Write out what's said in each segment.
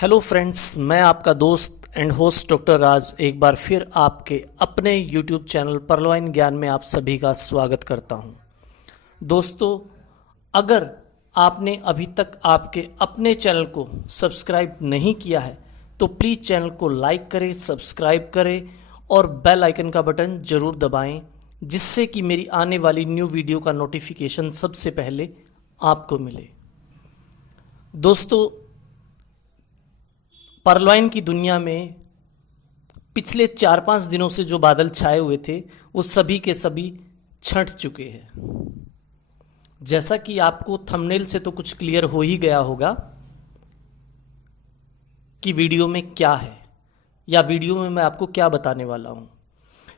Hello friends, मैं आपका दोस्त एंड होस्ट डॉक्टर राज एक बार फिर आपके अपने यूट्यूब चैनल परलवाइन ज्ञान में आप सभी का स्वागत करता हूं। दोस्तों, अगर आपने अभी तक आपके अपने चैनल को सब्सक्राइब नहीं किया है तो प्लीज़ चैनल को लाइक करें, सब्सक्राइब करें और बेल आइकन का बटन ज़रूर दबाएं, जिससे कि मेरी आने वाली न्यू वीडियो का नोटिफिकेशन सबसे पहले आपको मिले। दोस्तों, परलवाइन की दुनिया में पिछले 4-5 दिनों से जो बादल छाए हुए थे वो सभी के सभी छंट चुके हैं। जैसा कि आपको थंबनेल से तो कुछ क्लियर हो ही गया होगा कि वीडियो में क्या है या वीडियो में मैं आपको क्या बताने वाला हूँ।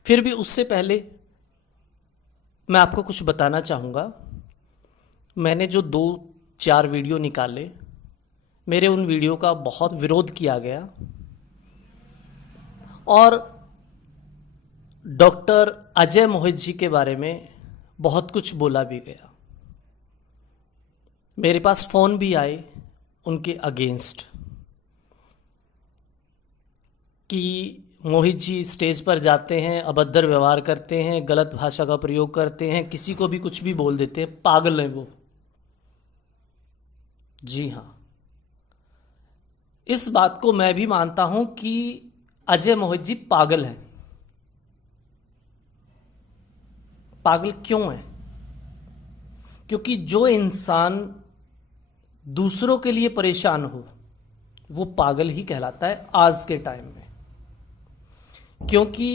फिर भी उससे पहले मैं आपको कुछ बताना चाहूँगा। मैंने जो 2-4 वीडियो निकाले, मेरे उन वीडियो का बहुत विरोध किया गया और डॉक्टर अजय मोहित जी के बारे में बहुत कुछ बोला भी गया। मेरे पास फ़ोन भी आए उनके अगेंस्ट कि मोहित जी स्टेज पर जाते हैं, अभद्र व्यवहार करते हैं, गलत भाषा का प्रयोग करते हैं, किसी को भी कुछ भी बोल देते हैं, पागल हैं वो। जी हाँ, इस बात को मैं भी मानता हूं कि अजय मोहित जी पागल हैं। पागल क्यों है? क्योंकि जो इंसान दूसरों के लिए परेशान हो वो पागल ही कहलाता है आज के टाइम में। क्योंकि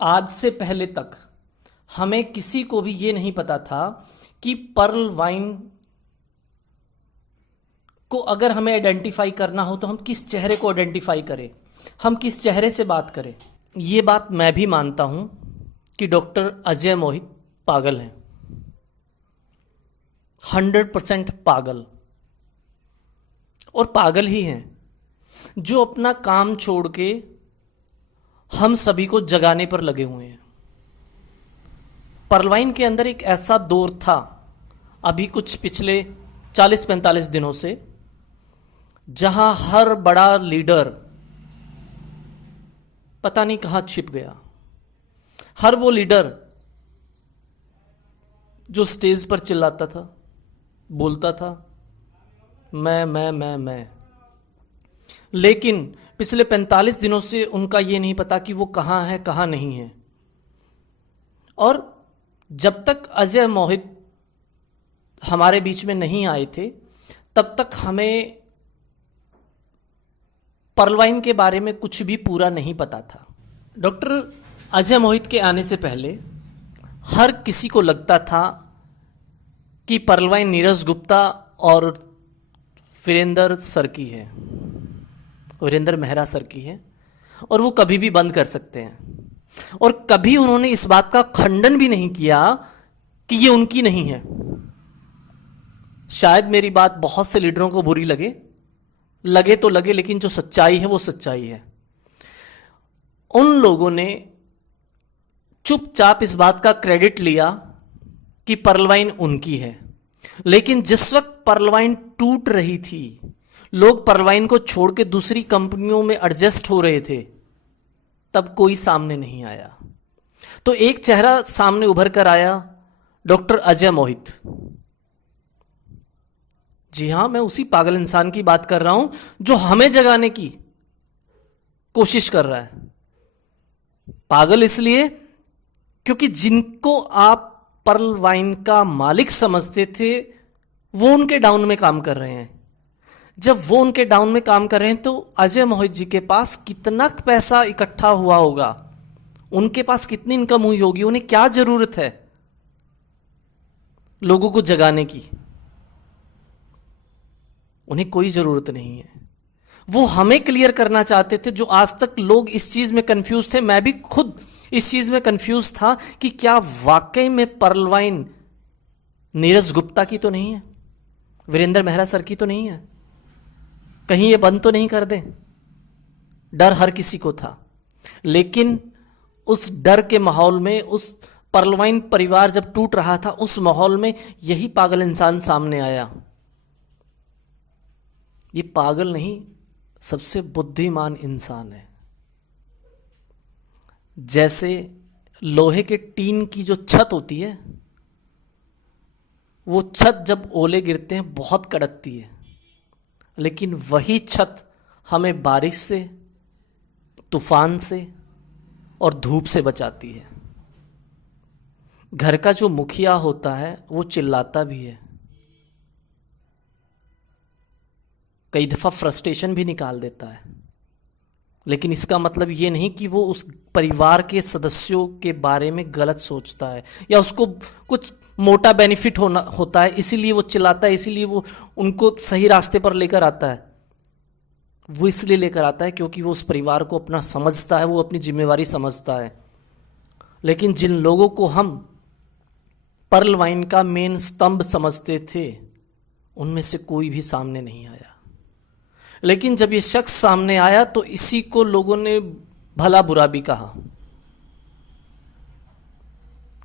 आज से पहले तक हमें किसी को भी ये नहीं पता था कि पर्ल वाइन को अगर हमें आइडेंटिफाई करना हो तो हम किस चेहरे को आइडेंटिफाई करें, हम किस चेहरे से बात करें। ये बात मैं भी मानता हूं कि डॉक्टर अजय मोहित पागल हैं, 100% पागल। और पागल ही हैं जो अपना काम छोड़ के हम सभी को जगाने पर लगे हुए हैं। परलवाइन के अंदर एक ऐसा दौर था अभी कुछ पिछले 40-45 दिनों से, जहां हर बड़ा लीडर पता नहीं कहां छिप गया। हर वो लीडर जो स्टेज पर चिल्लाता था, बोलता था मैं, लेकिन पिछले 45 दिनों से उनका ये नहीं पता कि वो कहां है कहां नहीं है। और जब तक अजय मोहित हमारे बीच में नहीं आए थे तब तक हमें परलवाइन के बारे में कुछ भी पूरा नहीं पता था। डॉक्टर अजय मोहित के आने से पहले हर किसी को लगता था कि परलवाइन नीरज गुप्ता और वीरेंद्र सर की है, वीरेंद्र मेहरा सर की है और वो कभी भी बंद कर सकते हैं। और कभी उन्होंने इस बात का खंडन भी नहीं किया कि ये उनकी नहीं है। शायद मेरी बात बहुत से लीडरों को बुरी लगे तो लगे, लेकिन जो सच्चाई है वो सच्चाई है। उन लोगों ने चुपचाप इस बात का क्रेडिट लिया कि परलवाइन उनकी है। लेकिन जिस वक्त परलवाइन टूट रही थी, लोग परलवाइन को छोड़ के दूसरी कंपनियों में एडजस्ट हो रहे थे, तब कोई सामने नहीं आया। तो एक चेहरा सामने उभर कर आया, डॉक्टर अजय मोहित। जी हां, मैं उसी पागल इंसान की बात कर रहा हूं जो हमें जगाने की कोशिश कर रहा है। पागल इसलिए क्योंकि जिनको आप पर्ल वाइन का मालिक समझते थे वो उनके डाउन में काम कर रहे हैं। जब वो उनके डाउन में काम कर रहे हैं तो अजय मोहित जी के पास कितना पैसा इकट्ठा हुआ होगा, उनके पास कितनी इनकम हुई होगी, उन्हें क्या जरूरत है लोगों को जगाने की? उन्हें कोई जरूरत नहीं है। वो हमें क्लियर करना चाहते थे। जो आज तक लोग इस चीज में कंफ्यूज थे, मैं भी खुद इस चीज में कंफ्यूज था कि क्या वाकई में परलवाइन नीरज गुप्ता की तो नहीं है, वीरेंद्र मेहरा सर की तो नहीं है, कहीं ये बंद तो नहीं कर दें। डर हर किसी को था। लेकिन उस डर के माहौल में, उस परलवाइन परिवार जब टूट रहा था, उस माहौल में यही पागल इंसान सामने आया ये पागल नहीं, सबसे बुद्धिमान इंसान है। जैसे लोहे के टीन की जो छत होती है, वो छत जब ओले गिरते हैं बहुत कड़कती है, लेकिन वही छत हमें बारिश से, तूफान से और धूप से बचाती है। घर का जो मुखिया होता है वो चिल्लाता भी है, कई दफ़ा फ्रस्ट्रेशन भी निकाल देता है, लेकिन इसका मतलब ये नहीं कि वो उस परिवार के सदस्यों के बारे में गलत सोचता है या उसको कुछ मोटा बेनिफिट होता है इसीलिए वो चिल्लाता है, इसीलिए वो उनको सही रास्ते पर लेकर आता है। वो इसलिए लेकर आता है क्योंकि वो उस परिवार को अपना समझता है, वो अपनी जिम्मेवारी समझता है। लेकिन जिन लोगों को हम पर्ल वाइन का मेन स्तंभ समझते थे, उनमें से कोई भी सामने नहीं आया। लेकिन जब ये शख्स सामने आया तो इसी को लोगों ने भला बुरा भी कहा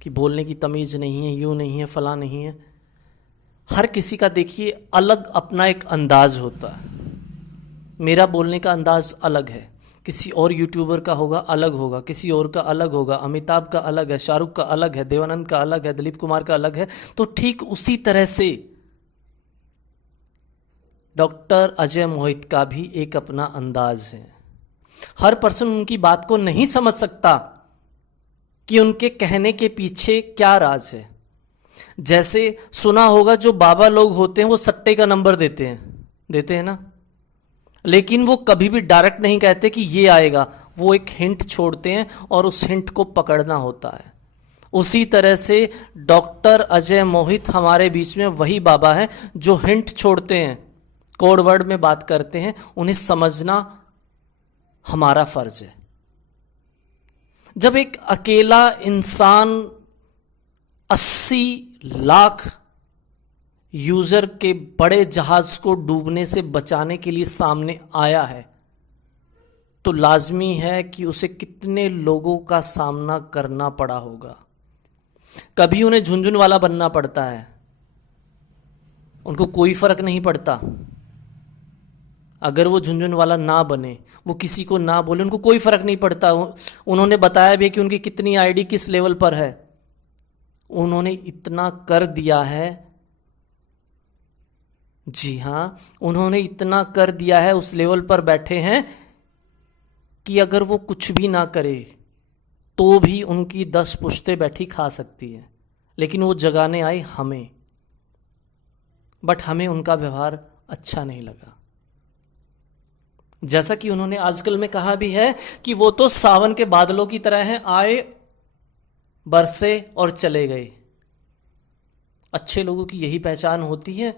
कि बोलने की तमीज नहीं है, यूं नहीं है, फला नहीं है। हर किसी का देखिए अलग अपना एक अंदाज होता है। मेरा बोलने का अंदाज अलग है, किसी और यूट्यूबर का होगा अलग होगा, किसी और का अलग होगा, अमिताभ का अलग है, शाहरुख का अलग है, देवानंद का अलग है, दिलीप कुमार का अलग है। तो ठीक उसी तरह से डॉक्टर अजय मोहित का भी एक अपना अंदाज है। हर पर्सन उनकी बात को नहीं समझ सकता कि उनके कहने के पीछे क्या राज है। जैसे सुना होगा जो बाबा लोग होते हैं वो सट्टे का नंबर देते हैं ना, लेकिन वो कभी भी डायरेक्ट नहीं कहते कि ये आएगा, वो एक हिंट छोड़ते हैं और उस हिंट को पकड़ना होता है। उसी तरह से डॉक्टर अजय मोहित हमारे बीच में वही बाबा हैं जो हिंट छोड़ते हैं, कोड वर्ड में बात करते हैं, उन्हें समझना हमारा फर्ज है। जब एक अकेला इंसान 80 लाख यूजर के बड़े जहाज को डूबने से बचाने के लिए सामने आया है, तो लाजमी है कि उसे कितने लोगों का सामना करना पड़ा होगा। कभी उन्हें झुंझुन वाला बनना पड़ता है, उनको कोई फर्क नहीं पड़ता। अगर वो झुंझुन वाला ना बने, वो किसी को ना बोले, उनको कोई फर्क नहीं पड़ता। उन्होंने बताया भी कि उनकी कितनी आईडी किस लेवल पर है। उन्होंने इतना कर दिया है, जी हाँ, उन्होंने इतना कर दिया है, उस लेवल पर बैठे हैं कि अगर वो कुछ भी ना करे तो भी उनकी 10 पुश्तें बैठी खा सकती है। लेकिन वो जगाने आई हमें, बट हमें उनका व्यवहार अच्छा नहीं लगा। जैसा कि उन्होंने आजकल में कहा भी है कि वो तो सावन के बादलों की तरह हैं, आए, बरसे और चले गए। अच्छे लोगों की यही पहचान होती है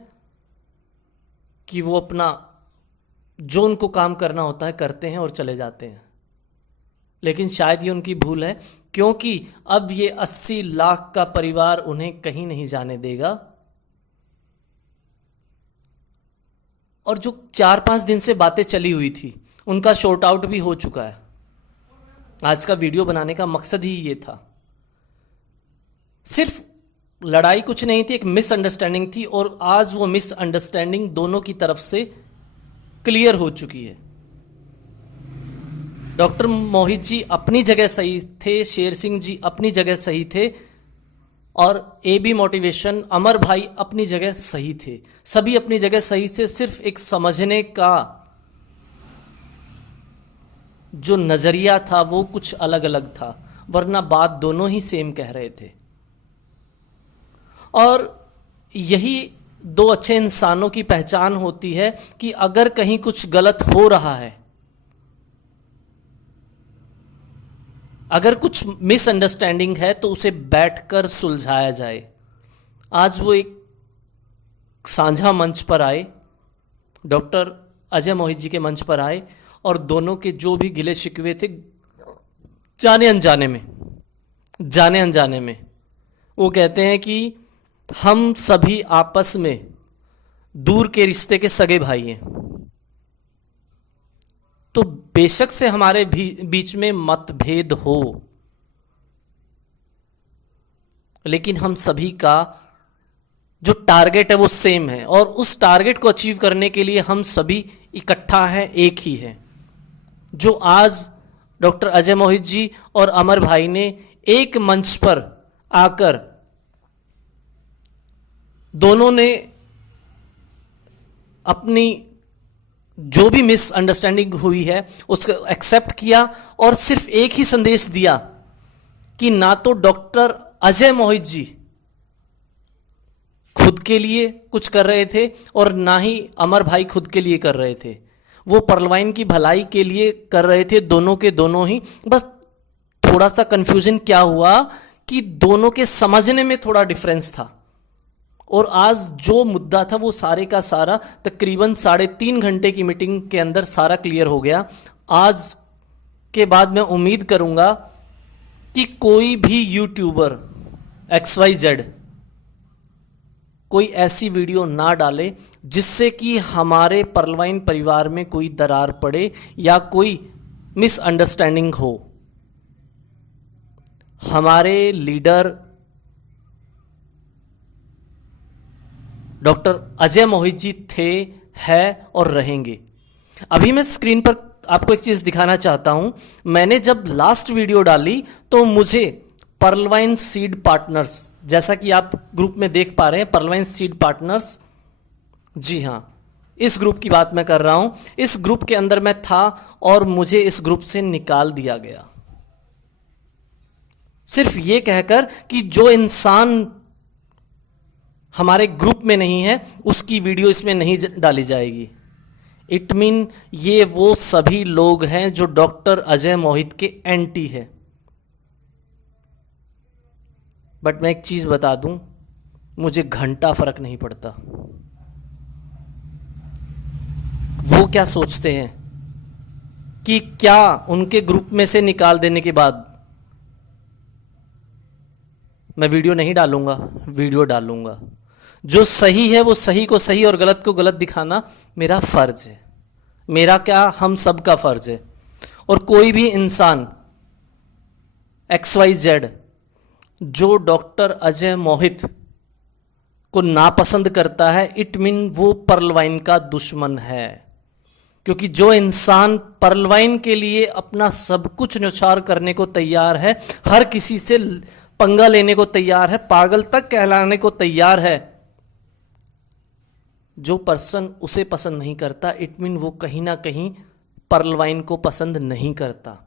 कि वो अपना जो उनको काम करना होता है करते हैं और चले जाते हैं। लेकिन शायद ये उनकी भूल है, क्योंकि अब ये 80 लाख का परिवार उन्हें कहीं नहीं जाने देगा। और जो 4-5 दिन से बातें चली हुई थी, उनका शॉर्ट आउट भी हो चुका है। आज का वीडियो बनाने का मकसद ही ये था। सिर्फ लड़ाई कुछ नहीं थी, एक मिसअंडरस्टैंडिंग थी, और आज वो मिसअंडरस्टैंडिंग दोनों की तरफ से क्लियर हो चुकी है। डॉक्टर मोहित जी अपनी जगह सही थे, शेर सिंह जी अपनी जगह सही थे, और AB मोटिवेशन अमर भाई अपनी जगह सही थे। सभी अपनी जगह सही थे, सिर्फ एक समझने का जो नजरिया था वो कुछ अलग अलग था, वरना बात दोनों ही सेम कह रहे थे। और यही दो अच्छे इंसानों की पहचान होती है कि अगर कहीं कुछ गलत हो रहा है, अगर कुछ मिसअंडरस्टैंडिंग है, तो उसे बैठकर सुलझाया जाए। आज वो एक साझा मंच पर आए, डॉक्टर अजय मोहित जी के मंच पर आए, और दोनों के जो भी गिले शिकवे थे, जाने अनजाने में वो कहते हैं कि हम सभी आपस में दूर के रिश्ते के सगे भाई हैं। तो बेशक से हमारे बीच में मतभेद हो, लेकिन हम सभी का जो टारगेट है वो सेम है, और उस टारगेट को अचीव करने के लिए हम सभी इकट्ठा हैं, एक ही है। जो आज डॉक्टर अजय मोहित जी और अमर भाई ने एक मंच पर आकर दोनों ने अपनी जो भी मिसअंडरस्टैंडिंग हुई है उसको एक्सेप्ट किया, और सिर्फ एक ही संदेश दिया कि ना तो डॉक्टर अजय मोहित जी खुद के लिए कुछ कर रहे थे और ना ही अमर भाई खुद के लिए कर रहे थे, वो पर्लवाइन की भलाई के लिए कर रहे थे, दोनों के दोनों ही। बस थोड़ा सा कंफ्यूजन क्या हुआ कि दोनों के समझने में थोड़ा डिफरेंस था, और आज जो मुद्दा था वो सारे का सारा तकरीबन 3.5 घंटे की मीटिंग के अंदर सारा क्लियर हो गया। आज के बाद मैं उम्मीद करूंगा कि कोई भी यूट्यूबर XYZ कोई ऐसी वीडियो ना डाले जिससे कि हमारे पर्लवाइन परिवार में कोई दरार पड़े या कोई मिसअंडरस्टैंडिंग हो। हमारे लीडर डॉक्टर अजय मोहित जी थे, है और रहेंगे। अभी मैं स्क्रीन पर आपको एक चीज दिखाना चाहता हूं। मैंने जब लास्ट वीडियो डाली तो मुझे पर्लवाइन सीड पार्टनर्स, जैसा कि आप ग्रुप में देख पा रहे हैं, पर्लवाइन सीड पार्टनर्स, जी हां, इस ग्रुप की बात मैं कर रहा हूं। इस ग्रुप के अंदर मैं था और मुझे इस ग्रुप से निकाल दिया गया, सिर्फ ये कहकर कि जो इंसान हमारे ग्रुप में नहीं है उसकी वीडियो इसमें नहीं डाली जाएगी। इट मीन ये वो सभी लोग हैं जो डॉक्टर अजय मोहित के एंटी है। बट मैं एक चीज बता दूं, मुझे घंटा फर्क नहीं पड़ता वो क्या सोचते हैं, कि क्या उनके ग्रुप में से निकाल देने के बाद मैं वीडियो नहीं डालूंगा, वीडियो डालूंगा। जो सही है वो सही को सही और गलत को गलत दिखाना मेरा फर्ज है, मेरा क्या, हम सब का फर्ज है। और कोई भी इंसान XYZ जो डॉक्टर अजय मोहित को नापसंद करता है, इट मीन वो पर्लवाइन का दुश्मन है। क्योंकि जो इंसान पर्लवाइन के लिए अपना सब कुछ न्यौछावर करने को तैयार है, हर किसी से पंगा लेने को तैयार है, पागल तक कहलाने को तैयार है, जो पर्सन उसे पसंद नहीं करता, इट मीन वो कहीं ना कहीं पर्लवाइन को पसंद नहीं करता।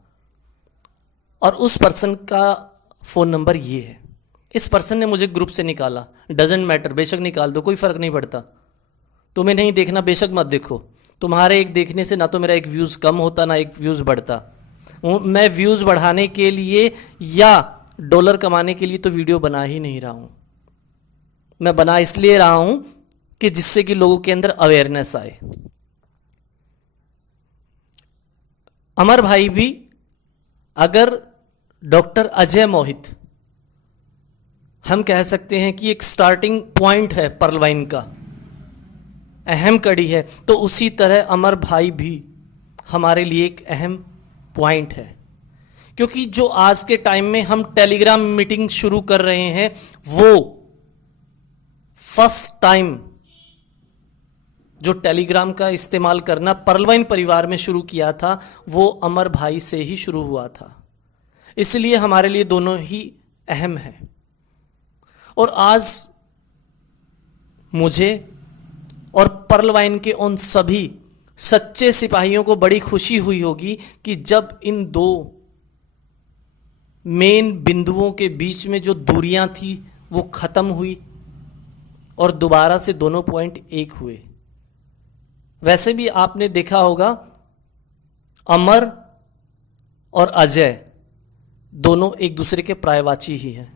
और उस पर्सन का फोन नंबर ये है। इस पर्सन ने मुझे ग्रुप से निकाला, डजेंट मैटर, बेशक निकाल दो, कोई फर्क नहीं पड़ता। तुम्हें नहीं देखना बेशक मत देखो, तुम्हारे एक देखने से ना तो मेरा एक व्यूज़ कम होता ना एक व्यूज़ बढ़ता। मैं व्यूज़ बढ़ाने के लिए या डॉलर कमाने के लिए तो वीडियो बना ही नहीं रहा हूं। मैं बना इसलिए रहा हूं कि जिससे कि लोगों के अंदर अवेयरनेस आए। अमर भाई भी, अगर डॉक्टर अजय मोहित, हम कह सकते हैं कि एक स्टार्टिंग पॉइंट है पर्लवाइन का, अहम कड़ी है, तो उसी तरह अमर भाई भी हमारे लिए एक अहम पॉइंट है। क्योंकि जो आज के टाइम में हम टेलीग्राम मीटिंग शुरू कर रहे हैं, वो फर्स्ट टाइम जो टेलीग्राम का इस्तेमाल करना पर्लवाइन परिवार में शुरू किया था, वो अमर भाई से ही शुरू हुआ था। इसलिए हमारे लिए दोनों ही अहम है। और आज मुझे और पर्लवाइन के उन सभी सच्चे सिपाहियों को बड़ी खुशी हुई होगी कि जब इन दो मेन बिंदुओं के बीच में जो दूरियां थी वो खत्म हुई और दोबारा से दोनों पॉइंट एक हुए। वैसे भी आपने देखा होगा, अमर और अजय दोनों एक दूसरे के पर्यायवाची ही हैं।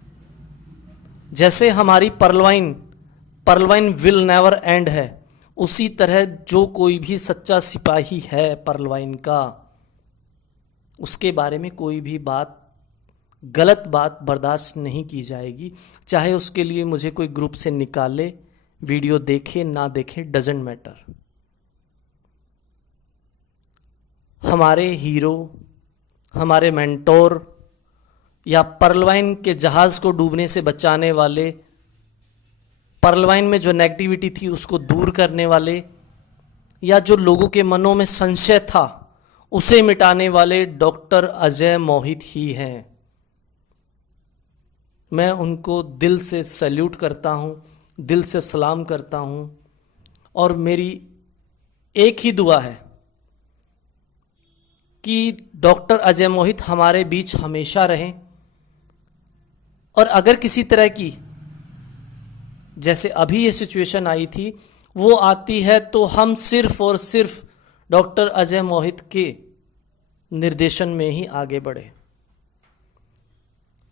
जैसे हमारी पर्लवाइन विल नेवर एंड है, उसी तरह जो कोई भी सच्चा सिपाही है पर्लवाइन का, उसके बारे में कोई भी बात, गलत बात बर्दाश्त नहीं की जाएगी। चाहे उसके लिए मुझे कोई ग्रुप से निकाले, वीडियो देखे ना देखे, डजेंट मैटर। हमारे हीरो, हमारे मेंटोर या पर्लवाइन के जहाज को डूबने से बचाने वाले पर्लवाइन में जो नेगेटिविटी थी उसको दूर करने वाले, या जो लोगों के मनों में संशय था उसे मिटाने वाले डॉक्टर अजय मोहित ही हैं। मैं उनको दिल से सैल्यूट करता हूं, दिल से सलाम करता हूं, और मेरी एक ही दुआ है कि डॉक्टर अजय मोहित हमारे बीच हमेशा रहें। और अगर किसी तरह की, जैसे अभी ये सिचुएशन आई थी, वो आती है तो हम सिर्फ और सिर्फ डॉक्टर अजय मोहित के निर्देशन में ही आगे बढ़े।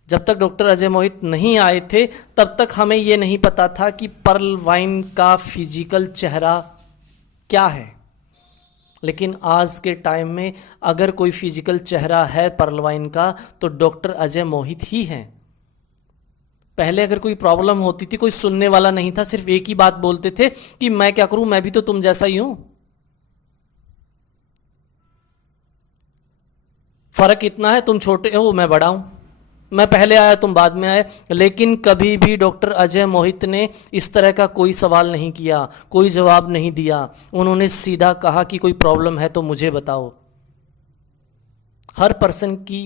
जब तक डॉक्टर अजय मोहित नहीं आए थे तब तक हमें ये नहीं पता था कि पर्लवाइन का फिजिकल चेहरा क्या है। लेकिन आज के टाइम में अगर कोई फिजिकल चेहरा है पर्लवाइन का तो डॉक्टर अजय मोहित ही हैं। पहले अगर कोई प्रॉब्लम होती थी, कोई सुनने वाला नहीं था, सिर्फ एक ही बात बोलते थे कि मैं क्या करूं, मैं भी तो तुम जैसा ही हूं। फर्क इतना है, तुम छोटे हो मैं बड़ा हूं, मैं पहले आया तुम बाद में आए। लेकिन कभी भी डॉक्टर अजय मोहित ने इस तरह का कोई सवाल नहीं किया, कोई जवाब नहीं दिया। उन्होंने सीधा कहा कि कोई प्रॉब्लम है तो मुझे बताओ। हर पर्सन की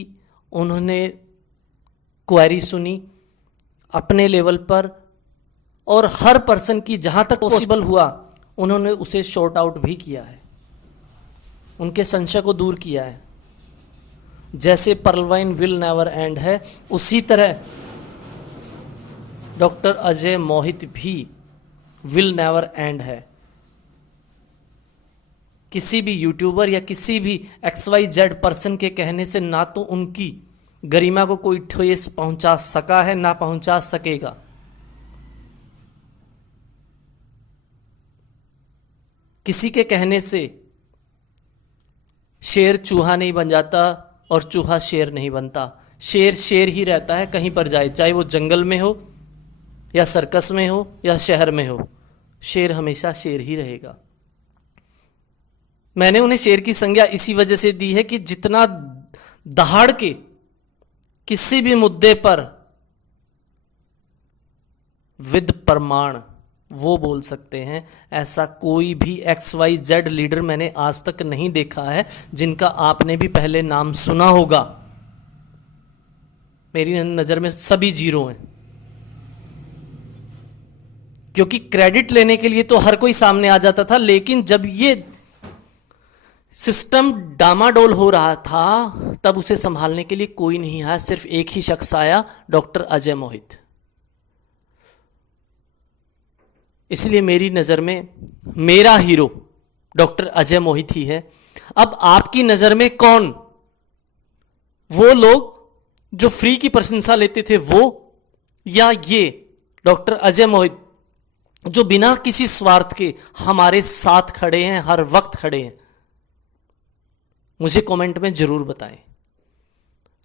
उन्होंने क्वेरी सुनी अपने लेवल पर, और हर पर्सन की जहां तक पॉसिबल हुआ उन्होंने उसे शॉर्ट आउट भी किया है, उनके संशय को दूर किया है। जैसे पर्लवाइन विल नेवर एंड है, उसी तरह डॉक्टर अजय मोहित भी विल नेवर एंड है। किसी भी यूट्यूबर या किसी भी XYZ पर्सन के कहने से ना तो उनकी गरिमा को कोई ठेस पहुंचा सका है, ना पहुंचा सकेगा। किसी के कहने से शेर चूहा नहीं बन जाता और चूहा शेर नहीं बनता। शेर शेर ही रहता है कहीं पर जाए, चाहे वो जंगल में हो या सर्कस में हो या शहर में हो, शेर हमेशा शेर ही रहेगा। मैंने उन्हें शेर की संज्ञा इसी वजह से दी है कि जितना दहाड़ के किसी भी मुद्दे पर विद प्रमाण वो बोल सकते हैं, ऐसा कोई भी XYZ लीडर मैंने आज तक नहीं देखा है जिनका आपने भी पहले नाम सुना होगा। मेरी नज़र में सभी जीरो हैं, क्योंकि क्रेडिट लेने के लिए तो हर कोई सामने आ जाता था, लेकिन जब ये सिस्टम डामाडोल हो रहा था तब उसे संभालने के लिए कोई नहीं आया, सिर्फ एक ही शख्स आया, डॉक्टर अजय मोहित। इसलिए मेरी नज़र में मेरा हीरो डॉक्टर अजय मोहित ही है। अब आपकी नज़र में कौन? वो लोग जो फ्री की प्रशंसा लेते थे वो, या ये डॉक्टर अजय मोहित जो बिना किसी स्वार्थ के हमारे साथ खड़े हैं, हर वक्त खड़े हैं? मुझे कमेंट में जरूर बताएं।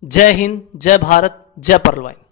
जय हिंद, जय भारत, जय पर्लवाइन।